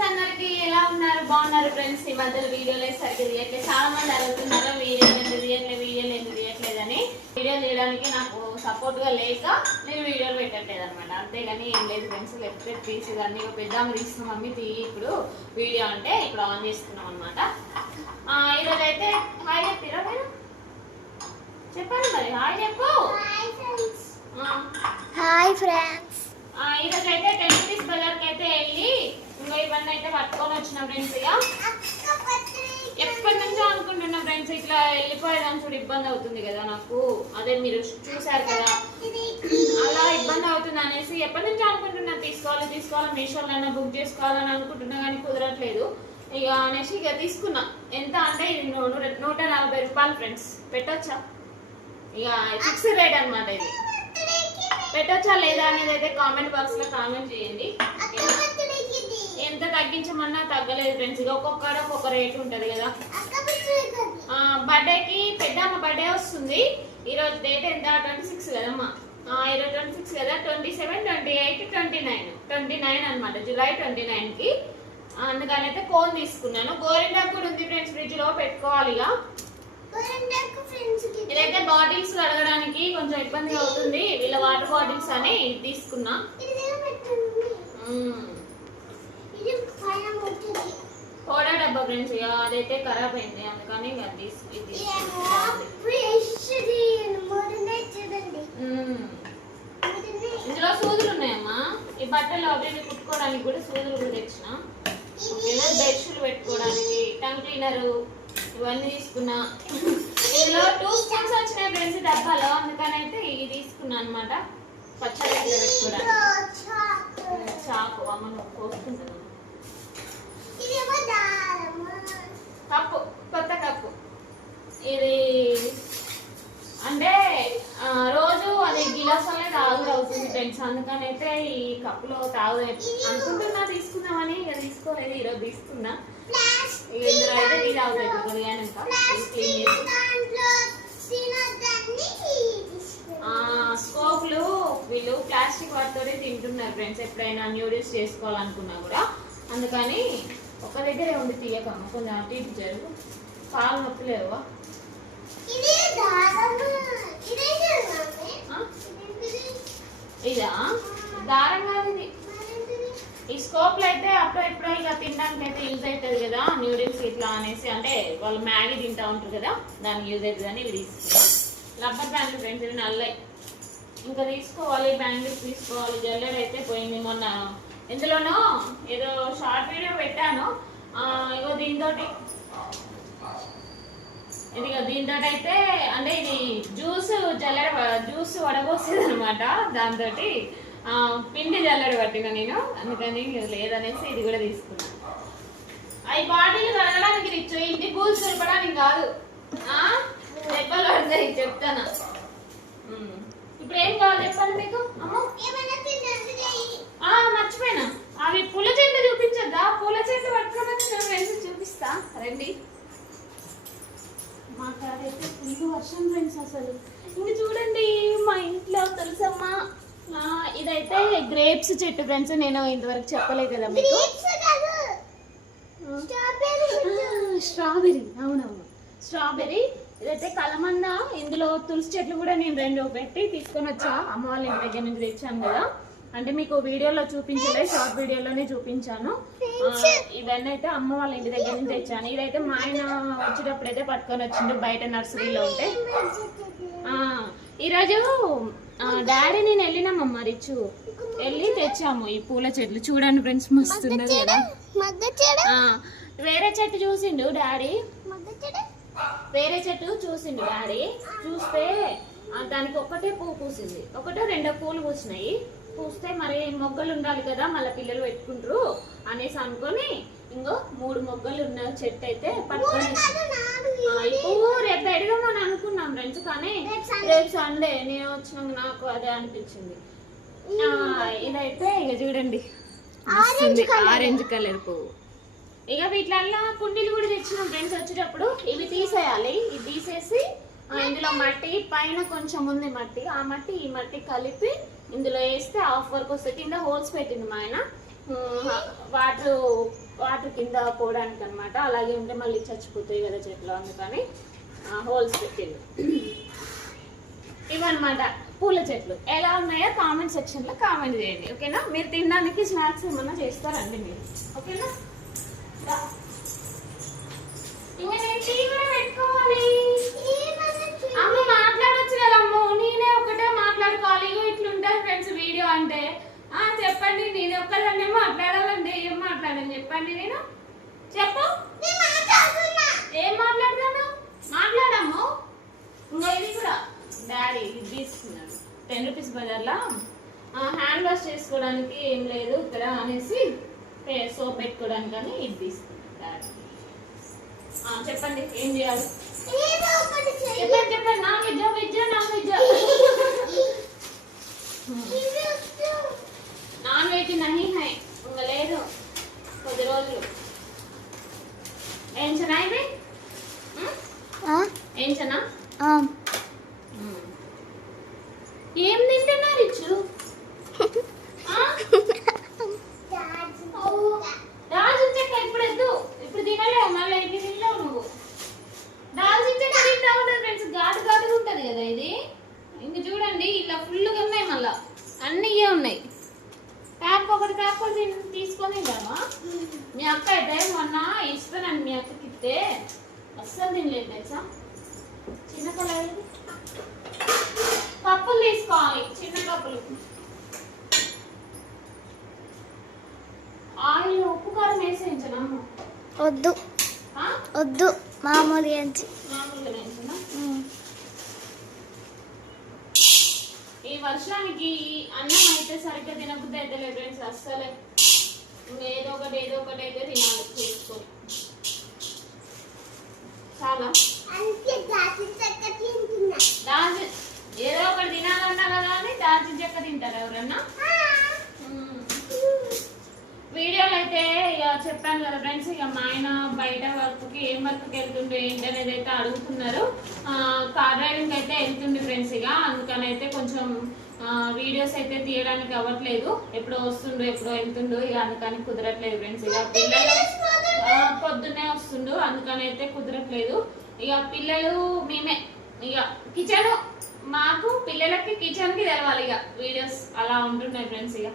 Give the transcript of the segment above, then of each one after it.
Friends అందరికి ఎలా ఉన్నారు? బాగున్నారు ఫ్రెండ్స్? ఈ మధ్యలో వీడియోలు సరిగ్గా తీయట్లేదు చాలా మంది అడుగుతున్నారు వీడియోలు ఎందుకు తీయట్లేదు వీడియోలు ఎందుకు తీయట్లేదని వీడియో తీయడానికి నాకు సపోర్ట్గా లేక నేను వీడియోలు పెట్టట్లేదు అనమాట అంతేగాని ఏం లేదు ఫ్రెండ్స్ లేకపోతే తీసి దాన్ని పెద్ద తీసిన మమ్మీ తీ ఇప్పుడు వీడియో అంటే ఇప్పుడు ఆన్ చేసుకున్నాం అనమాట ఈరోజు అయితే హాయ్ చెప్పిరా మీరు? చెప్పండి మరి. హాయ్ చెప్పు. హాయ్ ఫ్రెండ్స్ ఈరోజు అయితే టెన్ రూపీస్ బజార్కి అయితే వెళ్ళి ఇంకా ఇవన్నీ అయితే పట్టుకొని వచ్చిన ఫ్రెండ్స్ ఇక. ఎప్పటి నుంచో అనుకుంటున్నా ఫ్రెండ్స్ ఇట్లా వెళ్ళిపోయేదాన్ని చూడు ఇబ్బంది అవుతుంది కదా నాకు. అదే మీరు చూసారు కదా. అలా ఇబ్బంది అవుతుంది అనేసి ఎప్పటి నుంచో అనుకుంటున్నా తీసుకోవాలి తీసుకోవాలి మీషోలో బుక్ చేసుకోవాలని అనుకుంటున్నా కానీ కుదరట్లేదు. ఇక అనేసి ఇక తీసుకున్నా. ఎంత అంటే ఇది నూట నలభై రూపాయలు ఫ్రెండ్స్. పెట్టొచ్చా? ఇక ఫిక్స్డ్ రేట్ అన్నమాట ఇది. పెట్టొచ్చా లేదా అనేది అయితే కామెంట్ బాక్స్లో కామెంట్ చేయండి. ఎంత తగ్గించమన్నా తగ్గలేదు ఫ్రెండ్స్ ఇక ఒక్కొక్కడ ఒక్కొక్క రేట్ ఉంటది కదా. బర్త్డేకి పెద్దమ్మ బర్త్డే వస్తుంది. ఈరోజు డేట్ ఎంత? ట్వంటీ సిక్స్ కదమ్మా ఈరోజు ట్వంటీ సిక్స్ కదా? Twenty seven twenty eight twenty nine twenty nine అనమాట జూలై ట్వంటీ నైన్కి అందుకని అయితే కోన్ తీసుకున్నాను. గోరింటాకు కూడా ఉంది ఫ్రెండ్స్ ఫ్రిడ్జ్లో పెట్టుకోవాలి ఇక. ఇదైతే బాటిల్స్ కడగడానికి కొంచెం ఇబ్బంది అవుతుంది. వీళ్ళ వాటర్ బాటిల్స్ అని తీసుకున్నా. సోడా డబ్బా ఫ్రెండ్స్ ఇక అదైతే ఖరాబ్ అయింది. అందుకని అది. ఇందులో సూదులు ఉన్నాయమ్మా. ఈ బట్టలు అవి కుట్టుకోవడానికి కూడా సూదులు కూడా తెచ్చిన. బెడ్షీట్లు పెట్టుకోవడానికి టంగ్ క్లీనర్ ఇవన్నీ తీసుకున్నా. ఇందులో టూ స్పూన్స్ వచ్చినాయి ఫ్రెండ్స్ డబ్బాలో అందుకని అయితే ఇవి తీసుకున్నా అనమాట పచ్చడి ఇట్లా పెట్టుకోవడానికి చాకు అమ్మ నువ్వు కోసుకుంటున్నాను కప్పు కొత్త కప్పు. ఇది అంటే రోజు అది గిలాసాలే తాగుడు అవుతుంది ఫ్రెండ్స్ అందుకని అయితే ఈ కప్పులో తాగు అనుకుంటున్నా తీసుకుందామని ఇక తీసుకోలేదు ఈరోజు తీసుకున్నా. ఇందులో అయితే టీ తాగుతాయి కొద్దిగానంక క్లీన్ చేసి స్కోప్లు వీళ్ళు ప్లాస్టిక్ వాటితోనే తింటున్నారు ఫ్రెండ్స్ ఎప్పుడైనా న్యూడిల్స్ చేసుకోవాలనుకున్నా కూడా అందుకని ఒక దగ్గరే ఉండి తీయకమ్మ కొంచెం అటు ఇటు జరుగు పాలు నొప్పులేవా ఇదా దారం కాదు ఇది ఈ స్కోప్లు అయితే అప్పుడు ఎప్పుడో ఇక తినడానికి అయితే యూజ్ అవుతుంది కదా న్యూడిల్స్ ఇట్లా అనేసి. అంటే వాళ్ళు మ్యాగీ తింటా ఉంటారు కదా దానికి యూజ్ అవుతుంది అని ఇవి రబ్బర్ బ్యాండ్ ఫ్రెండ్స్ ఇవి నల్లయి ఇంకా తీసుకోవాలి బ్యాంగిల్స్ తీసుకోవాలి. జల్లెడ్ అయితే పోయింది మొన్న. ఎందులోనో ఏదో షార్ట్ వీడియో పెట్టాను. ఇగో దీంతో ఇదిగో దీంతో అయితే అంటే ఇది జ్యూస్ జల్లెడ జ్యూస్ వడబోసేది అనమాట దాంతో పిండి జల్లెడ పట్టిన నేను. అందుకని ఇది లేదనేసి ఇది కూడా తీసుకున్నా. అవి బాటిల్ కడగడానికి రిచ్చు ఇంటి పూలు చులపడానికి కాదు. ఆ? దెబ్బలు పడతాయి చెప్తాను. ఇప్పుడు ఏం కావాలి చెప్పండి మీకు? అమ్మ? ఆ, మర్చిపోయినా. అవి పూల చెట్లు చూపించద్దా? పూల చెట్లు పట్టుకొని వచ్చిన ఫ్రెండ్స్ చూపిస్తా. రండి. మా కాడైతే ఫుల్ వర్షం ఫ్రెండ్స్ అసలు. ఇంక చూడండి మా ఇంట్లో తెలుసమ్మా. ఇదైతే గ్రేప్స్ చెట్టు ఫ్రెండ్స్ నేను ఇంతవరకు చెప్పలేదు కదా మీకు. స్ట్రాబెరీ అవునవును. స్ట్రాబెరీ ఇదైతే కలమంద ఇందులో తులసి చెట్లు కూడా నేను రెండు పెట్టి తీసుకొని వచ్చా. అమ్మ వాళ్ళ ఇంటి దగ్గర నుంచి తెచ్చాను కదా. అంటే మీకు వీడియోలో చూపించలే షార్ట్ వీడియోలోనే చూపించాను. ఇవన్నీ అయితే అమ్మ వాళ్ళ ఇంటి దగ్గర నుంచి తెచ్చాను. ఇదైతే మా ఆయన వచ్చేటప్పుడు అయితే పట్టుకొని వచ్చిండు బయట నర్సరీలో ఉంటే. ఈరోజు డాడీ నేను వెళ్ళినామమ్మ రిచు వెళ్ళి తెచ్చాము ఈ పూల చెట్లు. చూడండి ఫ్రెండ్స్ మస్తున్నది కదా. వేరే చెట్టు చూసిండు డాడీ. వేరే చెట్టు చూసిండు డాడీ. చూస్తే దానికి ఒకటే పువ్వు పూసింది. ఒకటో రెండో పూలు పూసినాయి. పూస్తే మరి మొగ్గలు ఉండాలి కదా మళ్ళీ పిల్లలు పెట్టుకుంటారు అనేసి అనుకొని ఇంకో మూడు మొగ్గలు ఉన్న చెట్టు అయితే పట్టుకొని రేపు పెడదామని అనుకున్నాం ఫ్రెండ్స్ కానీ రేపు సండే నేను వచ్చినాక నాకు అదే అనిపించింది. ఇదైతే ఇక చూడండి. ఆరెంజ్ కలర్ పువ్వు ఇక వీటిలల్లో కుండీలు కూడా తెచ్చినాం ఫ్రెండ్స్ వచ్చేటప్పుడు. ఇవి తీసేయాలి. ఇది తీసేసి ఇందులో మట్టి పైన కొంచెం ఉంది మట్టి. ఆ మట్టి ఈ మట్టి కలిపి ఇందులో వేస్తే హాఫ్ వరకు వస్తుంది. కింద హోల్స్ పెట్టింది మా ఆయన. వాటర్ వాటర్ కింద పోవడానికి అనమాట అలాగే ఉంటే మళ్ళీ చచ్చిపోతాయి కదా చెట్లు అందుకని హోల్స్ పెట్టిండు ఇవన్నమాట పూల చెట్లు. ఎలా ఉన్నాయో కామెంట్ సెక్షన్లో కామెంట్ చేయండి ఓకేనా? మీరు తినడానికి స్నాక్స్ ఏమన్నా చేస్తారండి మీరు ఓకేనా? ఇంకా నేను టీ కూడా పెట్టుకోవాలి. అమ్మ మాట్లాడొచ్చు కదా నేనే ఒకటే మాట్లాడుకోవాలి. ఇట్లుంటారు ఫ్రెండ్స్ వీడియో అంటే. చెప్పండి నేను ఒక్కదాన్నే మాట్లాడాలండి. ఏం మాట్లాడని? చెప్పండి నేను. చెప్పు. ఏం మాట్లాడతాను మాట్లాడము. ఇంకా ఇది కూడా. డాడీ ఇది తీసుకున్నాడు. టెన్ రూపీస్ బజార్లో? హ్యాండ్ వాష్ చేసుకోవడానికి ఏం లేదు ఇక్కడ అనేసి సోప్ పెట్టుకోవడానికి అని ఇది తీసుకున్నాడు డాడీ చెప్పండి ఏం చేయాలి? చెప్పండి చెప్పండి. నా వెజ్ వెజ్ నహీ హై ఇంకా లేదు కొద్ది రోజులు. ఏం చనా ఇది? ఏం చనా? ఏం తింటున్నారు ఇచ్చు రాజు చెక్క ఇప్పుడు వద్దు ఇప్పుడు తినలేవు మళ్ళీ ఇది తినలేవు నువ్వు రాజు చెక్క తింటా ఉంటుంది ఫ్రెండ్స్ ఘాటు ఘాటుగా ఉంటుంది కదా ఇది ఇంక చూడండి ఇలా ఫుల్గా ఉన్నాయి మళ్ళా అన్నీ ఇవే ఉన్నాయి ప్యాక్ ఒకటి తిన్- తీసుకొని మీ అక్క అయితే మొన్న ఇస్తానండి మీ అక్కకి ఇస్తే అస్సలు తినలేదు తెలుసా? చిన్న ఇది. కప్పులు తీసుకోవాలి చిన్న కప్పులు ఆయిల్ ఉప్పు కారం వేసేయించనమ్మ వద్దు. వద్దు మామూలు ఎంచి మామూలుగా ఈ వర్షానికి అన్నం అయితే సరిగ్గా తినబుద్ధి అయితే లేదు ఫ్రెండ్స్. అస్సలే. ఏదో ఒకటి ఏదో ఒకటి అయితే తినాలి చూసుకో. చాలా. చెప్పాను కదా ఫ్రెండ్స్ ఇక మా ఆయన బయట వర్క్కి ఏం వర్క్కి వెళ్తుండే ఏంటి అనేది అయితే అడుగుతున్నారు. కార్ డ్రైవింగ్ అయితే వెళ్తుండే ఫ్రెండ్స్ ఇక. అందుకని అయితే కొంచెం వీడియోస్ అయితే తీయడానికి అవ్వట్లేదు. ఎప్పుడో వస్తుండు ఎప్పుడో వెళ్తుండు ఇక అందుకని కుదరట్లేదు ఫ్రెండ్స్ ఇక. పిల్లలు పొద్దున్నే వస్తుండు అందుకని అయితే కుదరట్లేదు. ఇక పిల్లలు మేమే ఇక కిచెన్ మాకు పిల్లలకి కిచెన్కి తెలవాలి ఇక. వీడియోస్ అలా ఉంటున్నాయి ఫ్రెండ్స్ ఇక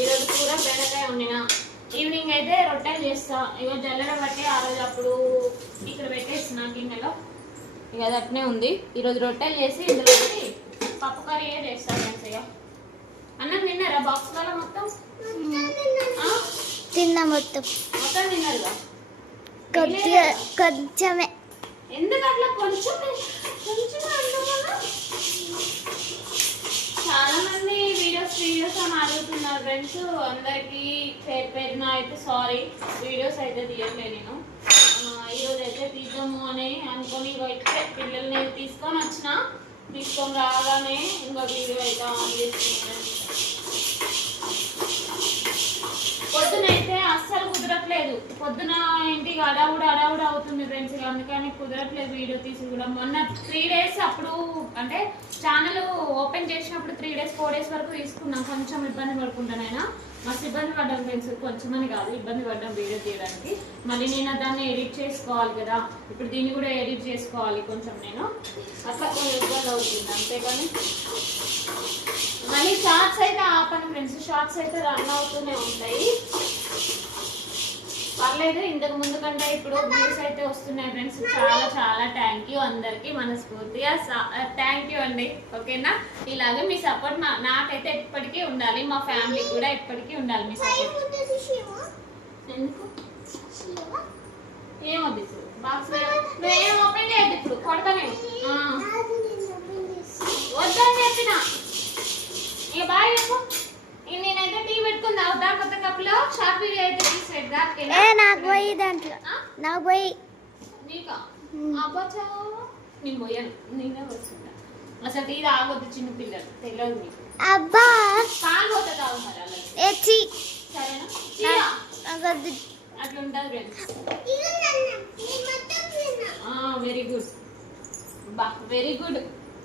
ఈరోజు కూర బెండకాయ వండిన ఈవినింగ్ అయితే రొట్టెలు చేస్తా. ఇక జల్లెడ బట్టి ఆ రోజు అప్పుడు ఇక్కడ పెట్టేసిన గిన్నెలో. ఇక అది అట్నే ఉంది. ఈరోజు రొట్టెలు చేసి ఇందులో పప్పు కర్రీ చేస్తా ఫ్రెండ్స్ ఇక అన్నం తిన్నారా బాక్స్లలో మొత్తం? ఆ? తిన్నా మొత్తం. మొత్తం తిన్నారుగా? కొద్దిగా కొంచెమే. ఎందుకు అట్లా కొంచెం? కొంచెం చాలా మంది వీడియోస్ వీడియోస్ అని అడుగుతున్నారు ఫ్రెండ్స్ అందరికి పేరు పేరున అయితే సారీ వీడియోస్ అయితే తీయలే నేను. ఈరోజు అయితే తీద్దాము అని అనుకొని ఇగో ఇట్లే పిల్లల్ని తీసుకొని వచ్చిన. తీసుకొని రాగానే ఇంకో వీడియో అయితే ఆన్ చేసుకున్నాను పొద్దున కుదరట్లేదు. పొద్దున ఇంటికి అడావుడు అడావుడు అవుతుంది ఫ్రెండ్స్ ఇక. అందుకని కుదరట్లేదు వీడియో తీసి కూడా మొన్న త్రీ డేస్ అప్పుడు అంటే ఛానల్ ఓపెన్ చేసినప్పుడు త్రీ డేస్ ఫోర్ డేస్ వరకు తీసుకున్నాం. కొంచెం ఇబ్బంది పడుకుంటానైనా మస్తు ఇబ్బంది పడ్డాం ఫ్రెండ్స్ కొంచెం అని కాదు ఇబ్బంది పడ్డాం వీడియో తీయడానికి. మళ్ళీ నేను దాన్ని ఎడిట్ చేసుకోవాలి కదా. ఇప్పుడు దీన్ని కూడా ఎడిట్ చేసుకోవాలి కొంచెం నేను. అట్లా కొంచెం ఇబ్బంది అవుతుంది అంతేగాని. మళ్ళీ షార్ట్స్ అయితే ఆపను ఫ్రెండ్స్ షార్ట్స్ అయితే రన్ అవుతూనే ఉంటాయి. పర్లేదు ఇంతకు ముందు కంటే ఇప్పుడు వ్యూస్ అయితే వస్తున్నాయి ఫ్రెండ్స్. చాలా చాలా థ్యాంక్ యూ అందరికి మనస్ఫూర్తిగా థ్యాంక్ యూ అండి. ఓకేనా? ఇలాగే మీ సపోర్ట్ నాకైతే ఎప్పటికీ ఉండాలి. మా ఫ్యామిలీ కూడా ఎప్పటికీ ఉండాలి మీ సపోర్ట్ ఎందుకు? ఏమొద్దు ఇప్పుడు? బాక్స్ నువ్వేం ఓపెన్ చేయద్దు ఇప్పుడు. కొడతానే వద్దని చెప్పిన. ఇక బాయ్ చెప్పు. నేనైతే టీ పెట్టుకుందా తాగుతా. కొత్త కప్పులో షార్ట్ వీడియో అయితే ఏ నాకు పోయి దాంట్లో? నాకు పోయి. నేను పోయాను. నేనే వస్తుందా అసలు టీ తాగొద్దు చిన్న పిల్లలు. తెలియదు అబ్బా! పాలు పోతే తాగు మరి అలా ఎచ్చి సరేనా. అట్లా ఉంటుంది ఫ్రెండ్స్. వెరీ గుడ్ బా వెరీ గుడ్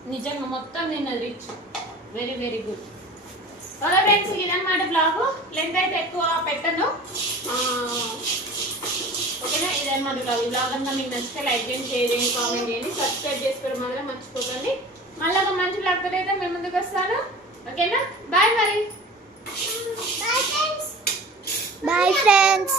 నిజంగా మొత్తం తిన్నది rich. Very very good okay friends ఇదన్నమాట బ్లాగ్. లెంత్ అయితే ఎక్కువ పెట్టను. ఓకేనా? ఇదన్నమాట బ్లాగ్ ఈ బ్లాగ్ అంతా. మీకు నచ్చితే లైక్ చేయండి షేర్ చేయండి కామెంట్ చేయండి. సబ్స్క్రైబ్ చేసుకోవడం మాత్రం మర్చిపోకండి. మళ్ళీ ఒక మంచి బ్లాగ్ అయితే మేము ముందుకు వస్తాను. ఓకేనా? బాయ్ మరి. Bye friends